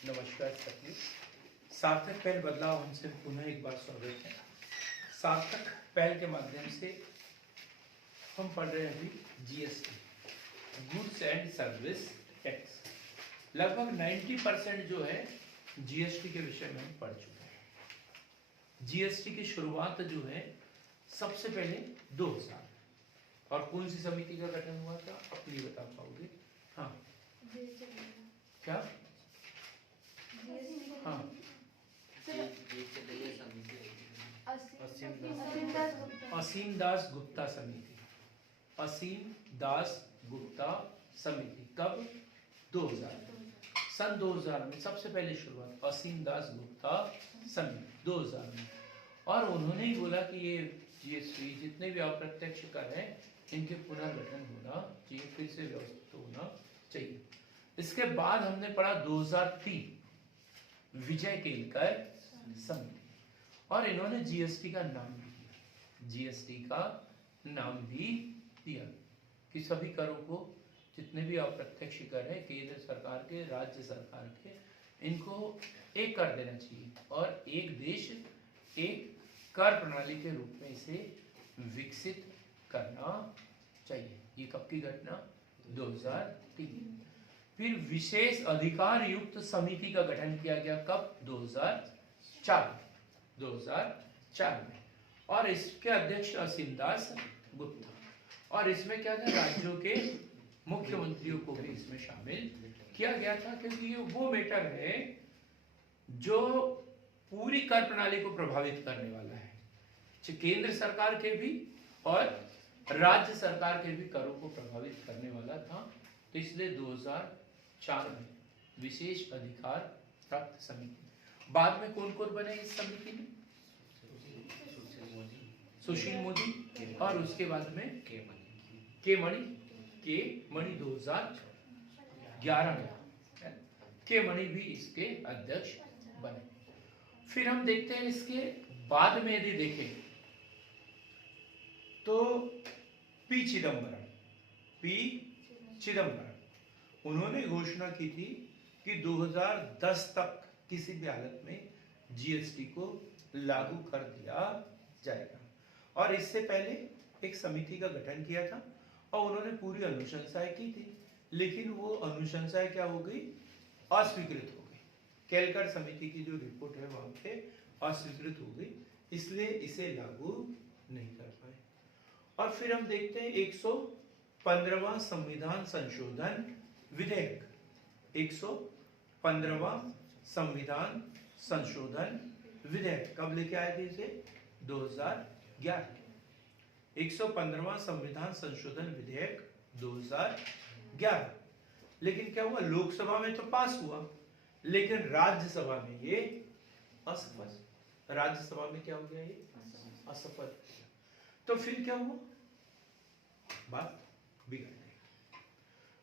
नमस्कार साथियों, सार्थक पहल बदलाव हमसे पुनः एक बार स्वागत है। सार्थक पहल के माध्यम से हम पढ़ रहे हैं अभी GST, goods and service tax. लगभग 90% जो है जीएसटी के विषय में हम पढ़ चुके हैं। जीएसटी की शुरुआत जो है सबसे पहले 2000 और कौन सी समिति का गठन हुआ था, अपनी बता पाओगे? हाँ क्या? हाँ असीम दास गुप्ता समिति। असीम दास गुप्ता समिति कब? 2000 सन 2000 में सबसे पहले शुरुआत असीम दास गुप्ता समिति 2000 में। और उन्होंने ही बोला कि ये जीएसटी जितने भी अप्रत्यक्ष कर हैं इनके पुनर्गठन होना चाहिए, फिर से व्यवस्थित होना चाहिए। इसके बाद हमने पढ़ा 2003 विजय केलकर समिति, और इन्होंने जीएसटी का नाम भी दिया। जीएसटी का नाम भी दिया कि सभी करों को, जितने भी अप्रत्यक्ष कर है केंद्र सरकार के, राज्य सरकार के, इनको एक कर देना चाहिए और एक देश एक कर प्रणाली के रूप में इसे विकसित करना चाहिए। ये कब की घटना? 2003। फिर विशेष अधिकार युक्त समिति का गठन किया गया कब? 2004 में। और इसके अध्यक्ष असीम दास गुप्ता। और इसमें क्या था, राज्यों के मुख्यमंत्रियों को भी इसमें शामिल किया गया था, क्योंकि ये वो मैटर है जो पूरी कर प्रणाली को प्रभावित करने वाला है, केंद्र सरकार के भी और राज्य सरकार के भी करों को प्रभावित करने वाला था। तो इसलिए 2004 में विशेष अधिकार प्राप्त समिति। बाद में कौन कौन बने इस समिति में? सुशील मोदी, और उसके बाद में के मणि 2011 में के मणि भी इसके अध्यक्ष बने। फिर हम देखते हैं इसके बाद में यदि देखें तो पी चिदम्बरम उन्होंने घोषणा की थी कि 2010 तक किसी भी हालत में जीएसटी को लागू कर दिया जाएगा। और इससे पहले एक समिति का गठन किया था और उन्होंने पूरी अनुशंसाएं की थी, लेकिन वो अनुशंसाएं क्या हो गई? अस्वीकृत हो गई। केलकर समिति की जो रिपोर्ट है वहां पे अस्वीकृत हो गई, इसलिए इसे लागू नहीं कर पाए। और फिर हम देखते हैं 115वां संविधान संशोधन विधेयक। 115वां संविधान संशोधन विधेयक कब लेके आए थे इसे? 2011। 115वां संविधान संशोधन विधेयक 2011। लेकिन क्या हुआ, लोकसभा में तो पास हुआ, लेकिन राज्यसभा में ये असफल। राज्यसभा में क्या हो गया? ये असफल। तो फिर क्या हुआ? बात बिगड़ गई।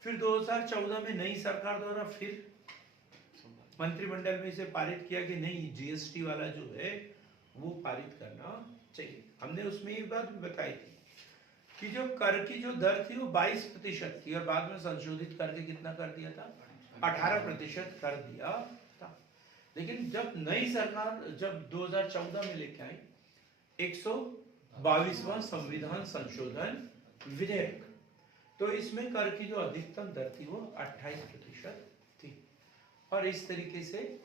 फिर 2014 में नई सरकार द्वारा फिर मंत्रिमंडल में इसे पारित किया कि नहीं, जीएसटी वाला जो है वो पारित करना चाहिए। हमने उसमें ये बात भी बताई थी कि जो कर की जो दर थी वो 22% थी और बाद में संशोधित करके कितना कर दिया था? 18% कर दिया था। लेकिन जब नई सरकार जब 2014 में लेके आई 122वां संविधान संशोधन विधेयक, तो इसमें कर की जो अधिकतम दर थी वो 28% थी। और इस तरीके से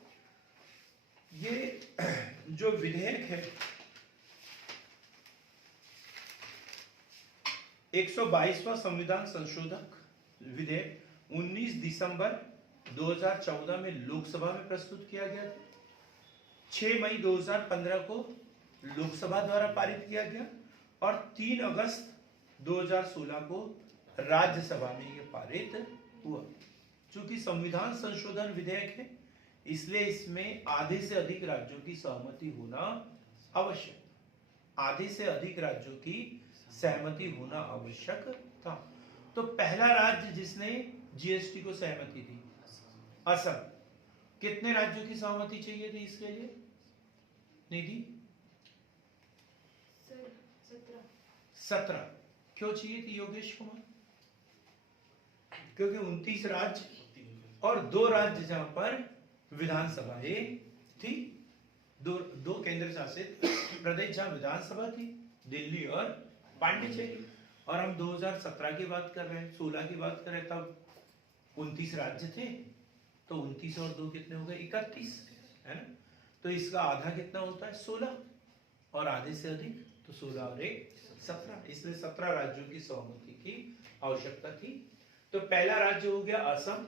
ये जो विधेयक है 122वां संविधान संशोधक विधेयक 19 दिसंबर 2014 में लोकसभा में प्रस्तुत किया गया था। 6 मई 2015 को लोकसभा द्वारा पारित किया गया और 3 अगस्त 2016 को राज्यसभा में यह पारित हुआ। चूंकि संविधान संशोधन विधेयक है, इसलिए इसमें आधे से अधिक राज्यों की सहमति होना आवश्यक। आधे से अधिक राज्यों की सहमति होना आवश्यक था। तो पहला राज्य जिसने जीएसटी को सहमति दी, असम। कितने राज्यों की सहमति चाहिए थी इसके लिए? निधि 17। क्यों चाहिए थी योगेश कुमार? क्योंकि 29 राज्य और 2 राज्य जहां पर विधानसभा थी, दो केंद्र शासित प्रदेश जहाँ विधानसभा थी, दिल्ली और पांडिचेरी। और हम 2017 की बात कर रहे हैं, 16 की बात करें तब 29 राज्य थे, तो 29 और 2 कितने हो गए, 31, है ना। तो इसका आधा कितना होता है, 16, और आधे से अधिक तो 16 और 1 17, इसलिए 17 राज्यों की सहमति की आवश्यकता थी। तो पहला राज्य हो गया असम,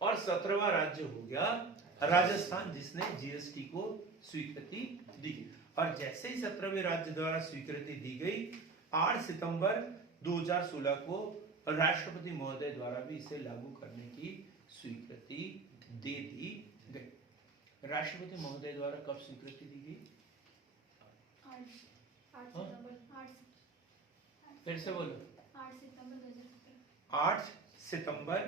और 17वां राज्य हो गया राजस्थान, जिसने जीएसटी को स्वीकृति दी। और जैसे ही 17वें राज्य द्वारा स्वीकृति दी गई, 8 सितंबर 2016 को राष्ट्रपति महोदय द्वारा भी इसे लागू करने की स्वीकृति दे दी गई। राष्ट्रपति महोदय द्वारा कब स्वीकृति दी गई? 8 से बोलो। 8 सितंबर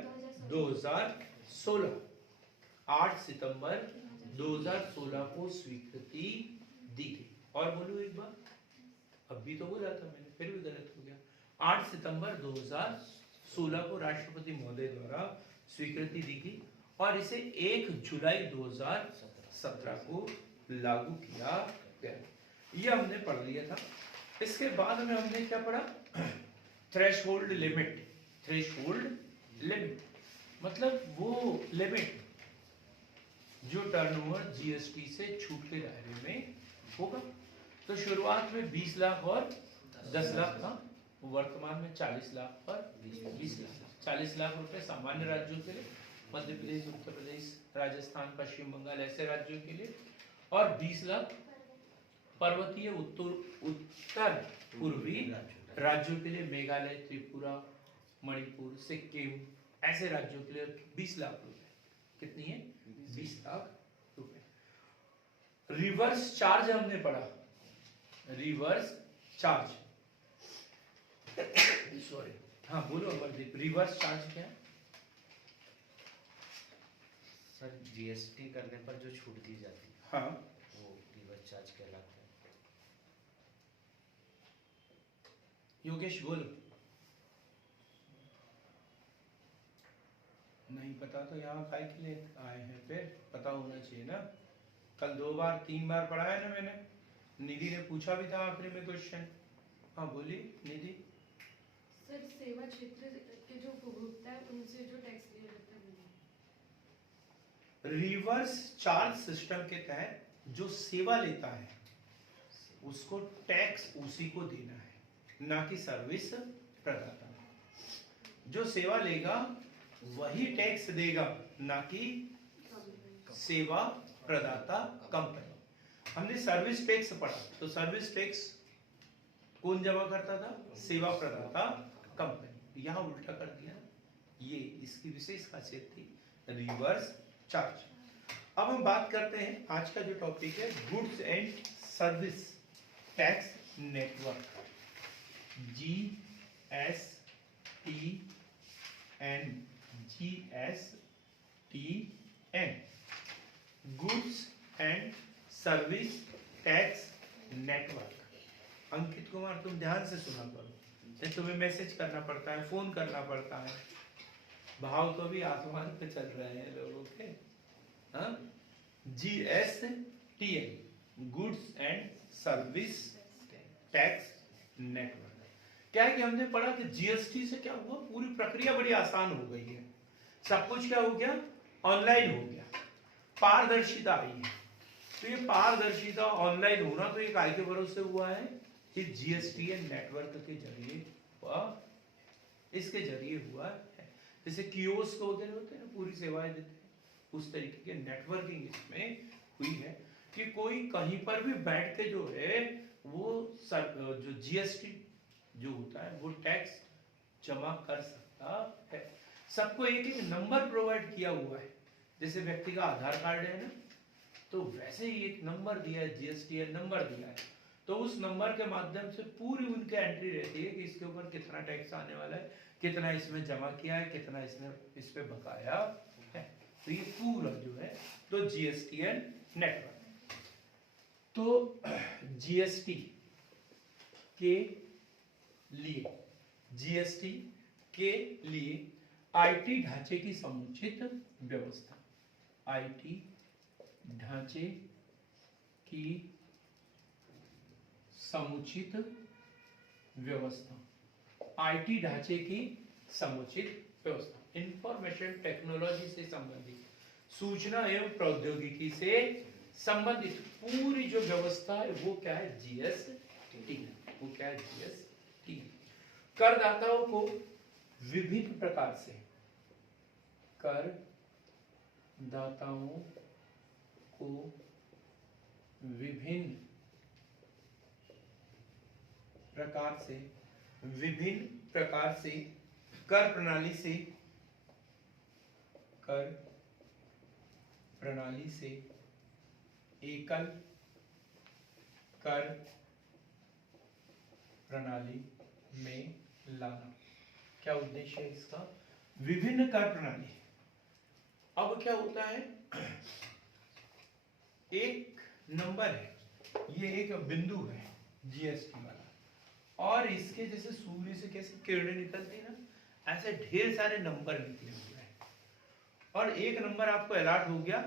2016, 8 सितंबर 2016 को स्वीकृति दी गई। और बोलो एक बार, अभी तो बोला था मैंने, फिर भी गलत हो गया। 8 सितंबर 2016 को राष्ट्रपति महोदय द्वारा स्वीकृति दी गई, और इसे 1 जुलाई 2017 को लागू किया गया। यह हमने पढ़ लिया था। इसके बाद में हमने क्या पढ़ा? Threshold limit. थ्रेशहोल्ड लिमिट मतलब वो लिमिट जो टर्नओवर जीएसटी से छूट के दायरे में होगा। तो शुरुआत में 20 लाख और 10 लाख था, वर्तमान में 40 लाख और 20 लाख। 40 लाख रुपए सामान्य राज्यों के लिए, मध्य प्रदेश, उत्तर प्रदेश, राजस्थान, पश्चिम बंगाल ऐसे राज्यों के लिए, और 20 लाख पर्वतीय उत्तर पूर्वी राज्यों के लिए, मेघालय, त्रिपुरा, मणिपुर, सिक्किम ऐसे राज्यों के लिए 20 लाख रुपए। कितनी है? 20 लाख रुपए। रिवर्स चार्ज हमने पढ़ा, रिवर्स चार्ज। सॉरी, हाँ बोलो अमरदीप, रिवर्स चार्ज क्या है? सर जीएसटी करने पर जो छूट दी जाती है, हाँ, वो रिवर्स चार्ज कहलाता है। योगेश बोलो। नहीं पता तो यहाँ काय के लिए आए हैं, फिर पता होना चाहिए ना। कल 2 बार 3 बार पढ़ाया ना मैंने। निधि ने पूछा भी था आखिरी में क्वेश्चन। हाँ बोली निधि। सर सेवा क्षेत्र के जो उपभोक्ता है उनसे जो टैक्स लिया जाता है, रिवर्स चार्ज सिस्टम के तहत जो सेवा लेता है उसको टैक्स उसी को देना है, ना कि सर्विस प्रदाता। जो सेवा लेगा वही टैक्स देगा, ना कि सेवा प्रदाता कंपनी। हमने सर्विस टैक्स पढ़ा, तो सर्विस टैक्स कौन जमा करता था? सेवा प्रदाता कंपनी। यहाँ उल्टा कर दिया, ये इसकी विशेष खासियत थी, रिवर्स चार्ज। अब हम बात करते हैं आज का जो टॉपिक है, goods and service tax network, GSTN। GSTN, goods and service tax network. Ankit Kumar तुम ध्यान से सुना करो, तुम्हें मैसेज करना पड़ता है, फोन करना पड़ता है, भाव तो भी आसमान पे चल रहे हैं लोगों के। हाँ, GSTN, goods and service tax network. क्या है कि हमने पढ़ा कि जीएसटी से क्या हुआ, पूरी प्रक्रिया बड़ी आसान हो गई है। सब कुछ क्या हो गया, ऑनलाइन हो गया, पारदर्शिता आई है। तो ये पारदर्शिता ऑनलाइन होना तो ये काय के भरोसे हुआ है कि जीएसटीएन नेटवर्क के जरिए हुआ, इसके जरिए हुआ है। जैसे कियोस्क वगैरह होते हैं ना, पूरी सेवाएं देते हैं, उस तरीके के नेटवर्किंग इसमें हुई है कि कोई कहीं पर भी बैठ के जो है वो जो जीएसटी जो होता है वो टैक्स जमा कर सकता है। सबको एक एक नंबर प्रोवाइड किया हुआ है, जैसे व्यक्ति का आधार कार्ड है ना, तो वैसे ही एक नंबर दिया है, जीएसटीएन नंबर दिया है। तो उस नंबर के माध्यम से पूरी उनकी एंट्री रहती है कि इसके ऊपर कितना टैक्स आने वाला है, कितना इसमें जमा किया है, कितना इसने इस पे बकाया है। तो ये पूरा जो है तो जीएसटीएन नेटवर्क। तो जीएसटी के लिए आईटी ढांचे की समुचित व्यवस्था, आईटी ढांचे की समुचित व्यवस्था, आईटी ढांचे की समुचित व्यवस्था, इंफॉर्मेशन टेक्नोलॉजी से संबंधित, सूचना एवं प्रौद्योगिकी से संबंधित पूरी जो व्यवस्था है वो क्या है, जीएसटी। वो क्या है, जीएसटी। करदाताओं को विभिन्न प्रकार से, करदाताओं को विभिन्न प्रकार से, विभिन्न प्रकार से कर प्रणाली से, कर प्रणाली से एकल कर प्रणाली में लाना। क्या उद्देश्य है इसका, विभिन्न कर प्रणाली। अब क्या होता है, एक नंबर है, ये एक बिंदु है जीएसटी वाला, और इसके जैसे सूर्य से कैसे किरणें निकलती है ना, ऐसे ढेर सारे नंबर निकले हुए हैं, और एक नंबर आपको अलॉट हो गया।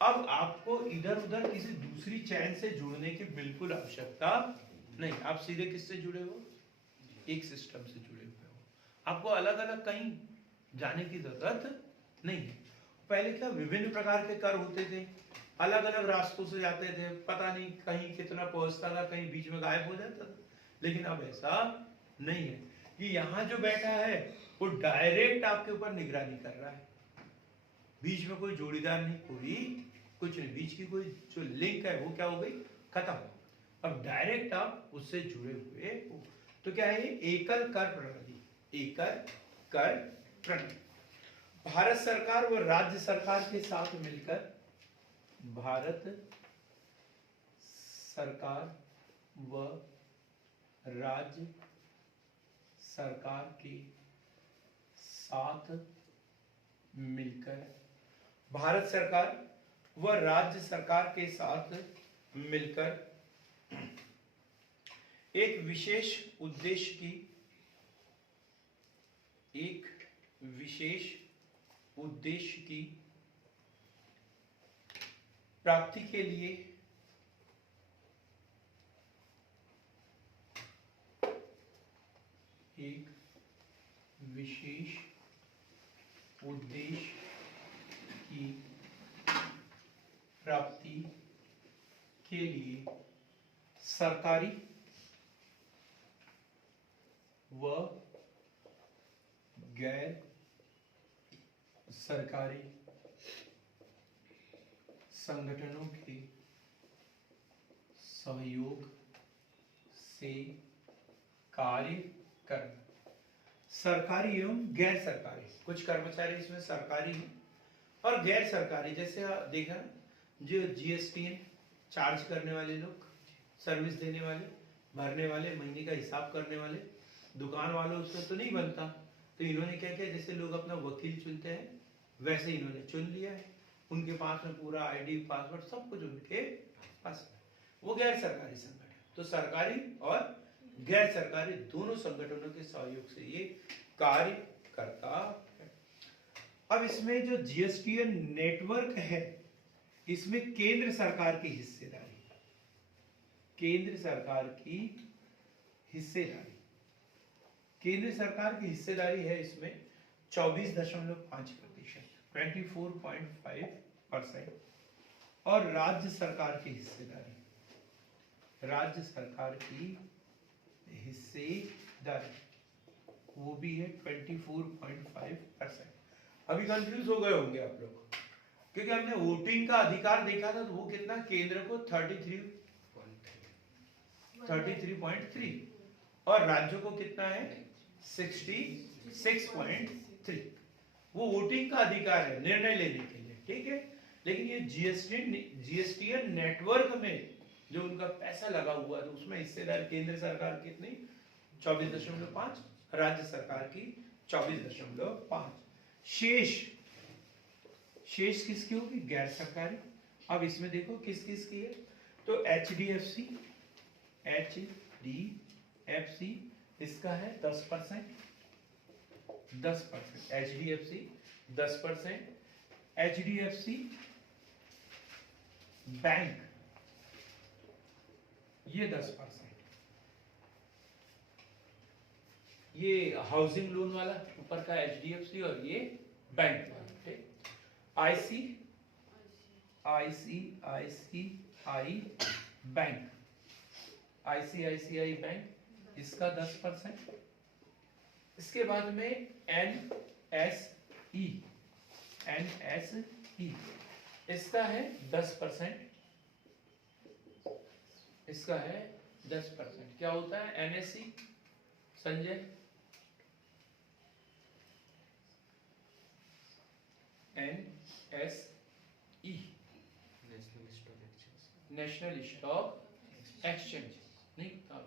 अब आपको इधर उधर किसी दूसरी चैन से जुड़ने की बिल्कुल आवश्यकता नहीं, आप सीधे किससे जुड़े हो, एक सिस्टम से जुड़े हुए हो, आपको अलग अलग कहीं जाने की जरूरत नहीं है। पहले क्या विभिन्न प्रकार के कर होते थे, अलग अलग रास्तों से जाते थे, पता नहीं कहीं कितना पहुंचता था, कहीं बीच में गायब हो जाता था। लेकिन अब ऐसा नहीं है कि यहाँ जो बैठा है वो डायरेक्ट आपके ऊपर निगरानी कर रहा है, बीच में कोई जोड़ीदार नहीं, कोई कुछ नहीं, बीच की कोई जो लिंक है वो क्या हो गई, खत्म। अब डायरेक्ट आप उससे जुड़े हुए हो। तो क्या है, एकल कर प्रणाली, एकल कर प्रणाली। भारत सरकार व राज्य सरकार के साथ मिलकर, भारत सरकार व राज्य सरकार के साथ मिलकर, भारत सरकार व राज्य सरकार के साथ मिलकर एक विशेष उद्देश्य की, एक विशेष उद्देश्य की प्राप्ति के लिए एक विशेष उद्देश्य की प्राप्ति के लिए सरकारी व गैर सरकारी संगठनों के सहयोग से कार्य करना। सरकारी एवं गैर सरकारी, कुछ कर्मचारी इसमें सरकारी हैं और गैर सरकारी, जैसे देखा जो जीएसटी चार्ज करने वाले लोग, सर्विस देने वाले, भरने वाले, महीने का हिसाब करने वाले, दुकान वालों उसमें तो नहीं बनता, तो इन्होंने क्या किया, जैसे लोग अपना वकील चुनते हैं वैसे इन्होंने चुन लिया है, उनके पास में पूरा आईडी पासवर्ड सब कुछ उनके पास में, वो गैर सरकारी संगठन। तो सरकारी और गैर सरकारी दोनों संगठनों के सहयोग से ये कार्य करता है। अब इसमें जो जीएसटीएन नेटवर्क है, इसमें केंद्र सरकार की हिस्सेदारी, केंद्र सरकार की हिस्सेदारी, केंद्र सरकार की हिस्सेदारी है इसमें 24.5%, 24.5%, और राज्य सरकार की हिस्सेदारी, राज्य सरकार की हिस्सेदारी वो भी है 24.5%। अभी कंफ्यूज हो गए होंगे आप लोग, क्योंकि हमने वोटिंग का अधिकार देखा था, तो वो कितना, केंद्र को 33.3 और राज्यों को कितना है 66.3। वो वोटिंग का अधिकार है निर्णय लेने के लिए, ठीक है। लेकिन ये जीएसटीएन नेटवर्क में जो उनका पैसा लगा हुआ है, तो उसमें हिस्सेदार केंद्र सरकार कितनी 24.5, राज्य सरकार की 24.5। शेष किसकी होगी, गैर सरकारी। अब इसमें देखो किस किस की है, तो एचडीएफसी इसका है 10%, एचडीएफसी 10%, एचडीएफसी बैंक ये 10%, ये हाउसिंग लोन वाला ऊपर का HDFC और ये बैंक वाला, ठीक। ICICI बैंक, ICICI बैंक इसका 10%। इसके बाद में NSE इसका है 10%, इसका है 10%। क्या होता है NSE Sanjay? NSE national stock exchange, नहीं था,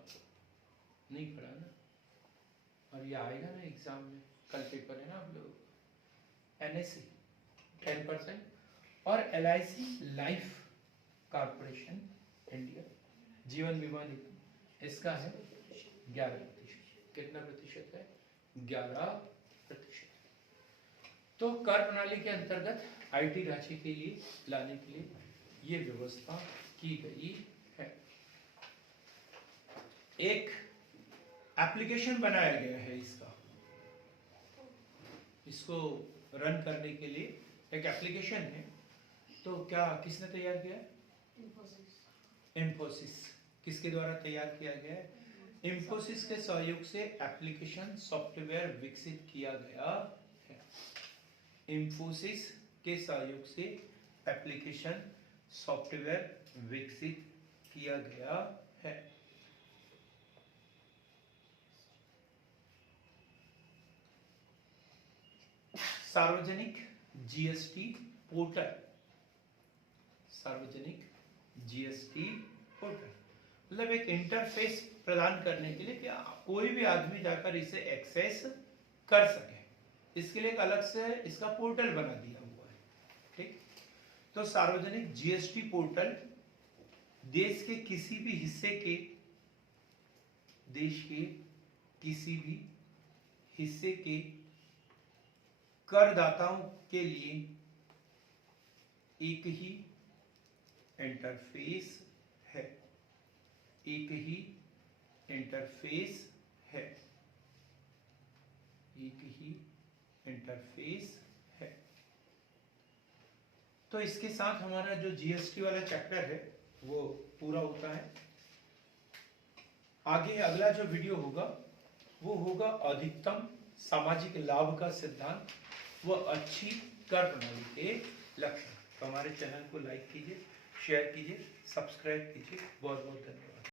नहीं पढ़ा ना, और ये आएगा ना एग्जाम में, कल पेपर है ना आप लोग। NSE 10% और LIC लाइफ कॉर्पोरेशन इंडिया जीवन बीमा निगम इसका है 11%। कितना प्रतिशत है? 11%। तो कर प्रणाली के अंतर्गत IT राशि के लिए लाने के लिए ये व्यवस्था की गई है। एक एप्लीकेशन बनाया गया है इसको रन करने के लिए एक एप्लीकेशन है। तो क्या किसने तैयार किया? इंफोसिस। किसके द्वारा तैयार किया गया है? इंफोसिस के सहयोग से एप्लीकेशन सॉफ्टवेयर विकसित किया गया है। इंफोसिस के सहयोग से एप्लीकेशन सॉफ्टवेयर विकसित किया गया है। सार्वजनिक GST पोर्टल, सार्वजनिक GST पोर्टल मतलब एक इंटरफेस प्रदान करने के लिए कि कोई भी आदमी जाकर इसे एक्सेस कर सके, इसके लिए एक अलग से इसका पोर्टल बना दिया हुआ है, ठीक। तो सार्वजनिक GST पोर्टल देश के किसी भी हिस्से के करदाताओं के लिए एक ही इंटरफेस है, एक ही इंटरफेस है, एक ही इंटरफेस है। तो इसके साथ हमारा जो GST वाला चैप्टर है वो पूरा होता है। आगे अगला जो वीडियो होगा वो होगा अधिकतम सामाजिक लाभ का सिद्धांत व अच्छी कर प्रणाली के लक्षण। तो हमारे चैनल को लाइक कीजिए, शेयर कीजिए, सब्सक्राइब कीजिए। बहुत बहुत धन्यवाद।